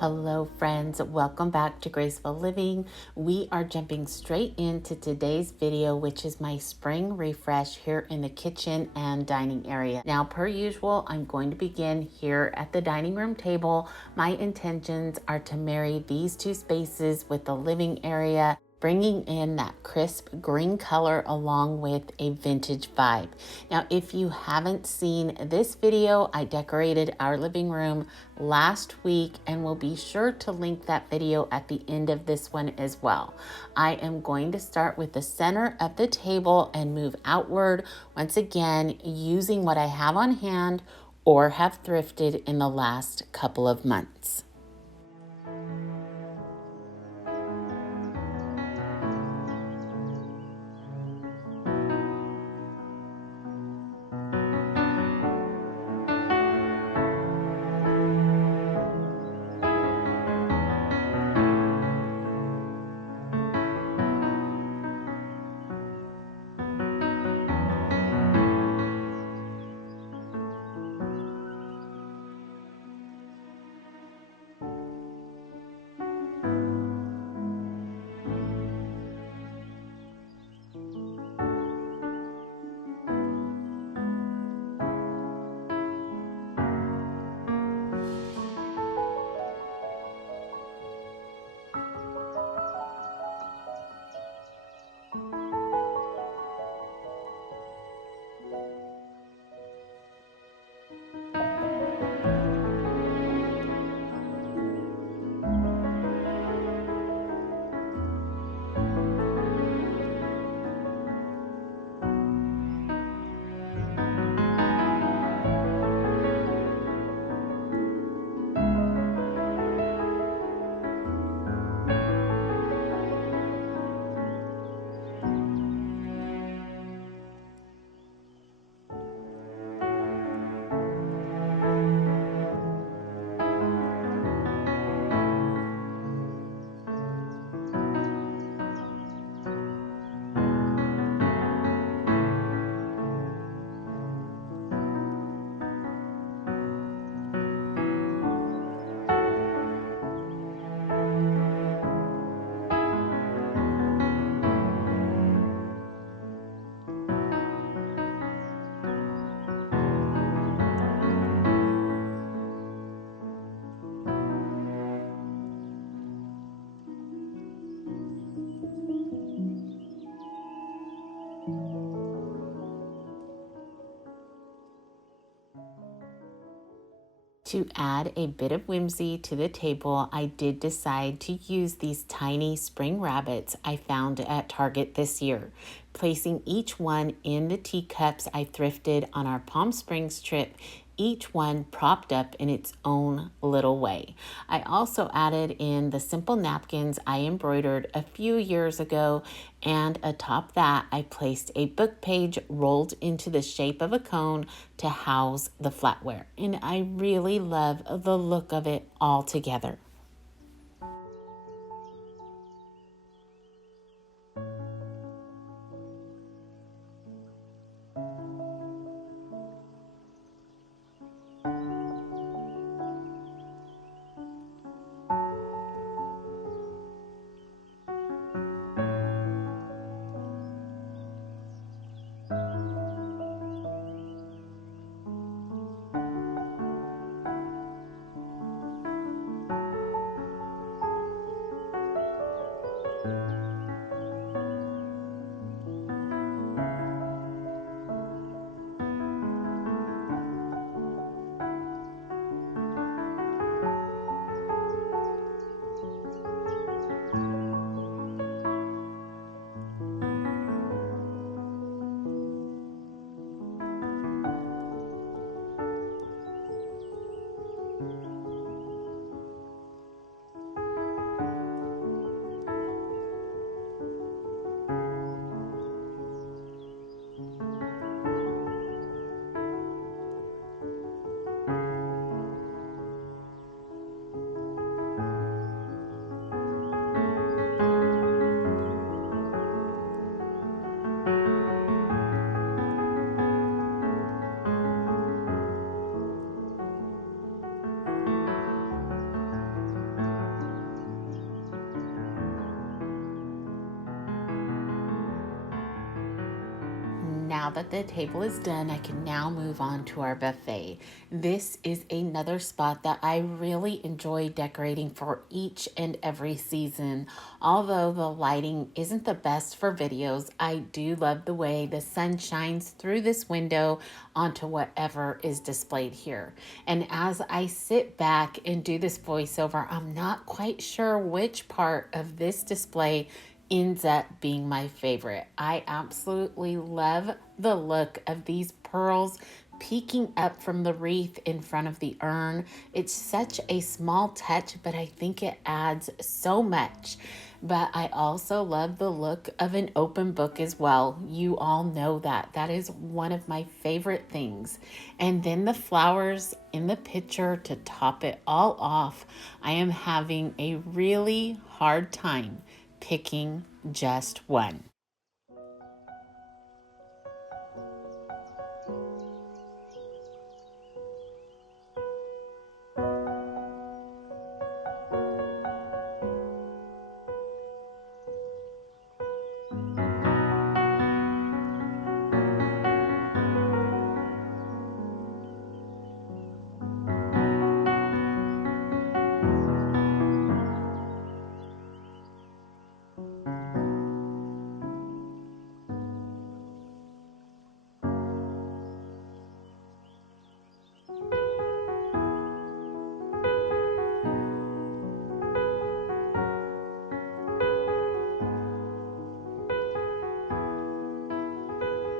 Hello friends, welcome back to Graceful Living. We are jumping straight into today's video, which is my spring refresh here in the kitchen and dining area. Now, per usual, I'm going to begin here at the dining room table. My intentions are to marry these two spaces with the living area, bringing in that crisp green color along with a vintage vibe. Now, if you haven't seen this video, I decorated our living room last week and will be sure to link that video at the end of this one as well. I am going to start with the center of the table and move outward, once again, using what I have on hand or have thrifted in the last couple of months. To add a bit of whimsy to the table, I did decide to use these tiny spring rabbits I found at Target this year, placing each one in the teacups I thrifted on our Palm Springs trip, each one propped up in its own little way. I also added in the simple napkins I embroidered a few years ago, and atop that I placed a book page rolled into the shape of a cone to house the flatware, and I really love the look of it all together. that the table is done, I can now move on to our buffet. This is another spot that I really enjoy decorating for each and every season. Although the lighting isn't the best for videos, I do love the way the sun shines through this window onto whatever is displayed here. And as I sit back and do this voiceover, I'm not quite sure which part of this display ends up being my favorite. I absolutely love the look of these pearls peeking up from the wreath in front of the urn. It's such a small touch, but I think it adds so much. But I also love the look of an open book as well. You all know that. That is one of my favorite things. And then the flowers in the picture to top it all off. I am having a really hard time picking just one.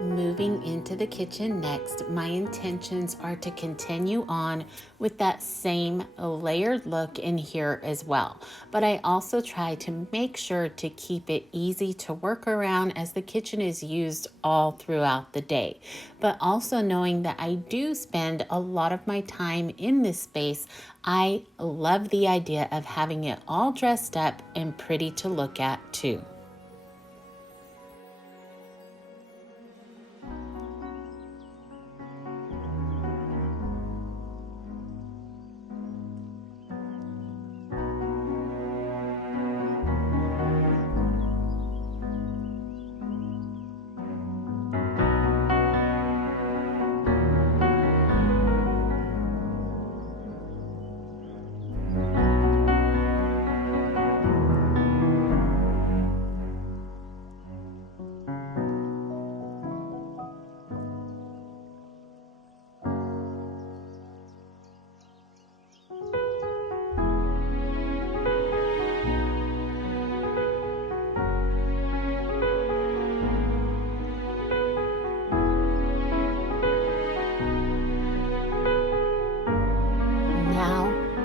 Moving into the kitchen next, my intentions are to continue on with that same layered look in here as well. But I also try to make sure to keep it easy to work around as the kitchen is used all throughout the day. But also knowing that I do spend a lot of my time in this space, I love the idea of having it all dressed up and pretty to look at too.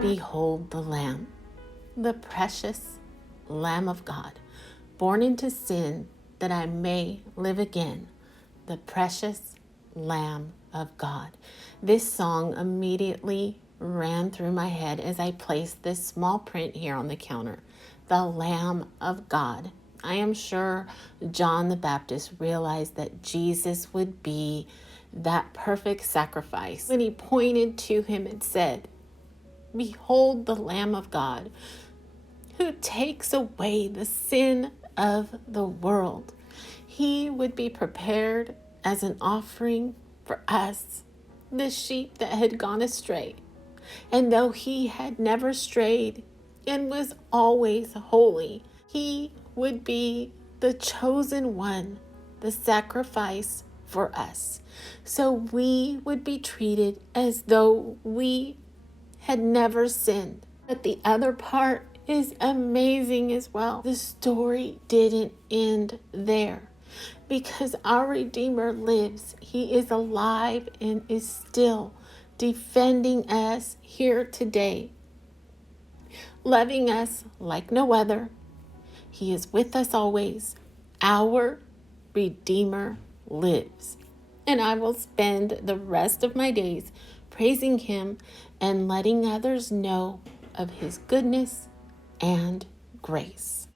Behold the Lamb, the precious Lamb of God, born into sin that I may live again, the precious Lamb of God. This song immediately ran through my head as I placed this small print here on the counter, the Lamb of God. I am sure John the Baptist realized that Jesus would be that perfect sacrifice when he pointed to him and said, "Behold the Lamb of God, who takes away the sin of the world." He would be prepared as an offering for us, the sheep that had gone astray. And though he had never strayed and was always holy, he would be the chosen one, the sacrifice for us. So we would be treated as though we had never sinned. But the other part is amazing as well. The story didn't end there, because our Redeemer lives. He is alive and is still defending us here today, loving us like no other. He is with us always. Our Redeemer lives. And I will spend the rest of my days praising him and letting others know of his goodness and grace.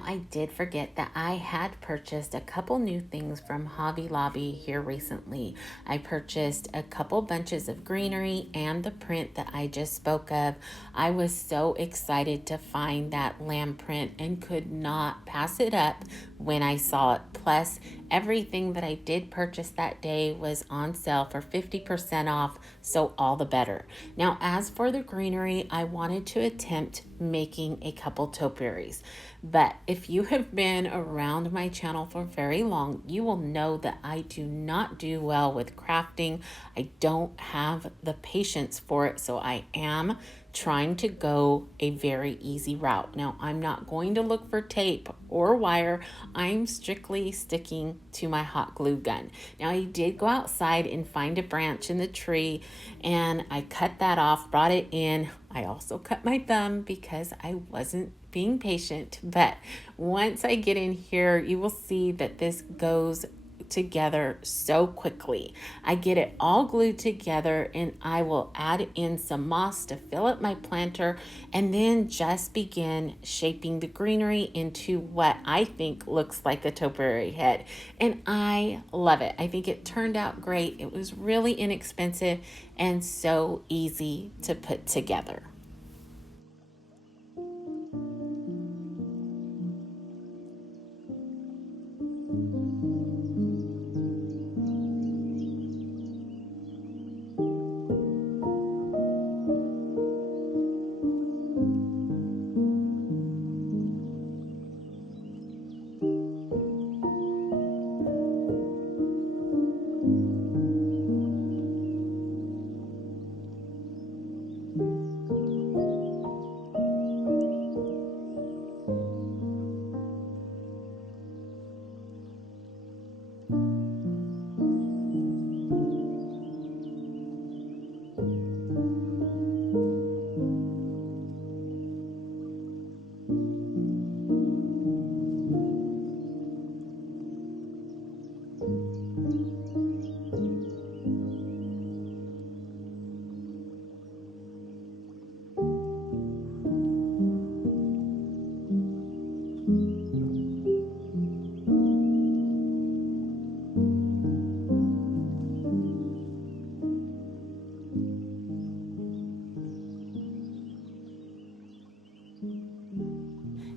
Now, I did forget that I had purchased a couple new things from Hobby Lobby here recently. I purchased a couple bunches of greenery and the print that I just spoke of. I was so excited to find that lamb print and could not pass it up when I saw it. Plus, everything that I did purchase that day was on sale for 50% off, so all the better. Now, as for the greenery, I wanted to attempt making a couple topiaries. But if you have been around my channel for very long, you will know that I do not do well with crafting. I don't have the patience for it, so I am trying to go a very easy route. Now, I'm not going to look for tape or wire. I'm strictly sticking to my hot glue gun. Now, I did go outside and find a branch in the tree, and I cut that off, brought it in. I also cut my thumb because I wasn't being patient, but once I get in here, you will see that this goes together so quickly. I get it all glued together, and I will add in some moss to fill up my planter, and then just begin shaping the greenery into what I think looks like a topiary head. And I love it. I think it turned out great. It was really inexpensive and so easy to put together.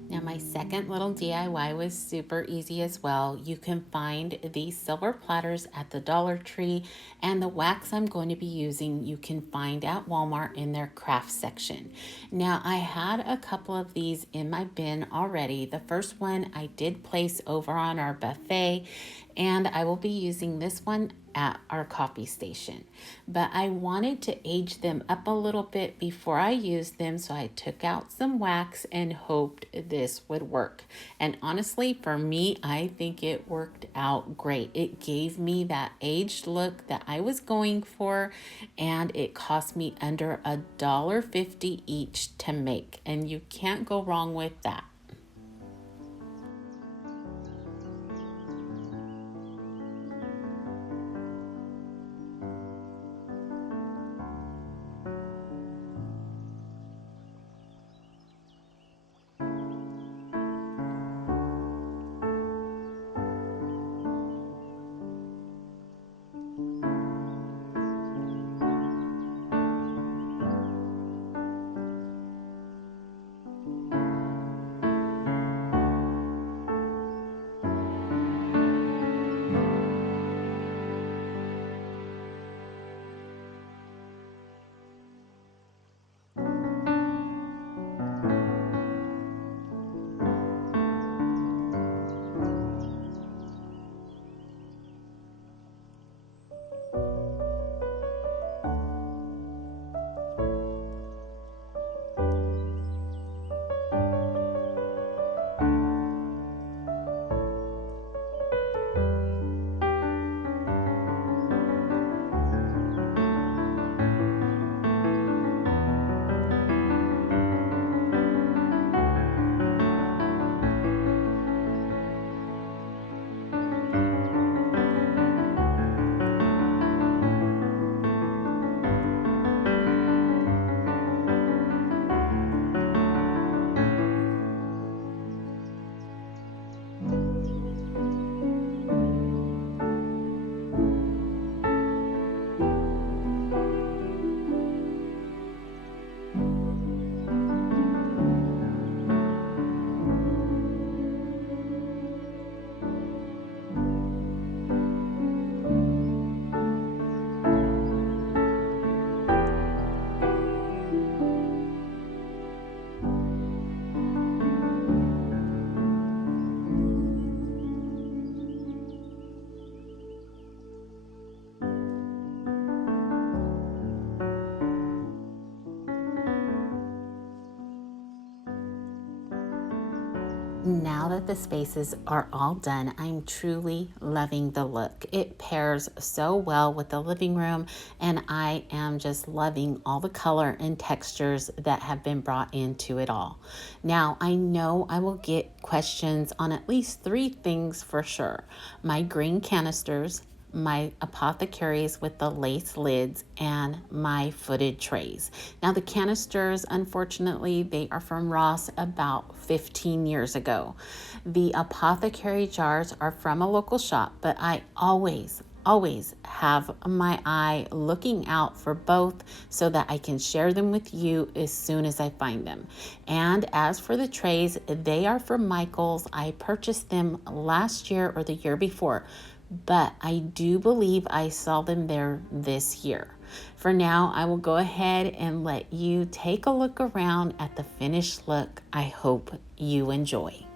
Now, my second little DIY was super easy as well. You can find these silver platters at the Dollar Tree, and the wax I'm going to be using you can find at Walmart in their craft section. Now, I had a couple of these in my bin already. The first one I did place over on our buffet, and I will be using this one at our coffee station. But I wanted to age them up a little bit before I used them, so I took out some wax and hoped this would work. And honestly, for me, I think it worked out great. It gave me that aged look that I was going for, and it cost me under $1.50 each to make, and you can't go wrong with that. Now that the spaces are all done, I'm truly loving the look. It pairs so well with the living room, and I am just loving all the color and textures that have been brought into it all. Now, I know I will get questions on at least three things for sure. My green canisters, my apothecaries with the lace lids, and my footed trays. Now the canisters, unfortunately, they are from Ross about 15 years ago. The apothecary jars are from a local shop, but I always have my eye looking out for both so that I can share them with you as soon as I find them. And as for the trays, they are from Michael's. I purchased them last year or the year before, but I do believe I saw them there this year. For now, I will go ahead and let you take a look around at the finished look. I hope you enjoy.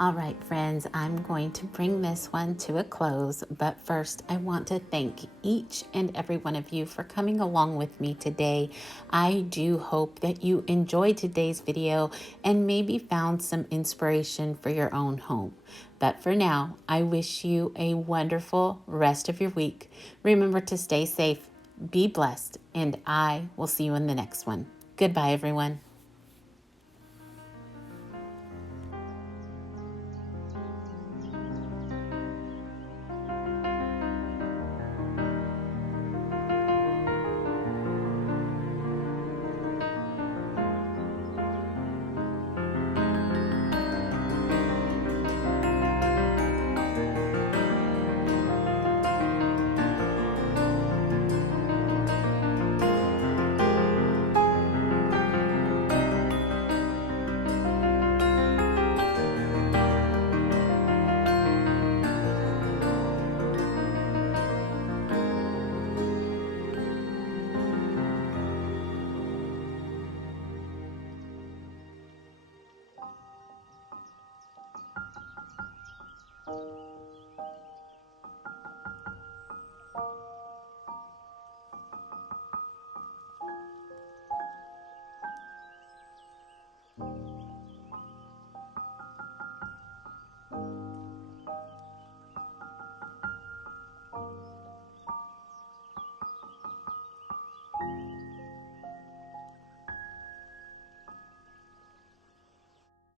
All right, friends, I'm going to bring this one to a close, but first I want to thank each and every one of you for coming along with me today. I do hope that you enjoyed today's video and maybe found some inspiration for your own home. But for now, I wish you a wonderful rest of your week. Remember to stay safe, be blessed, and I will see you in the next one. Goodbye, everyone.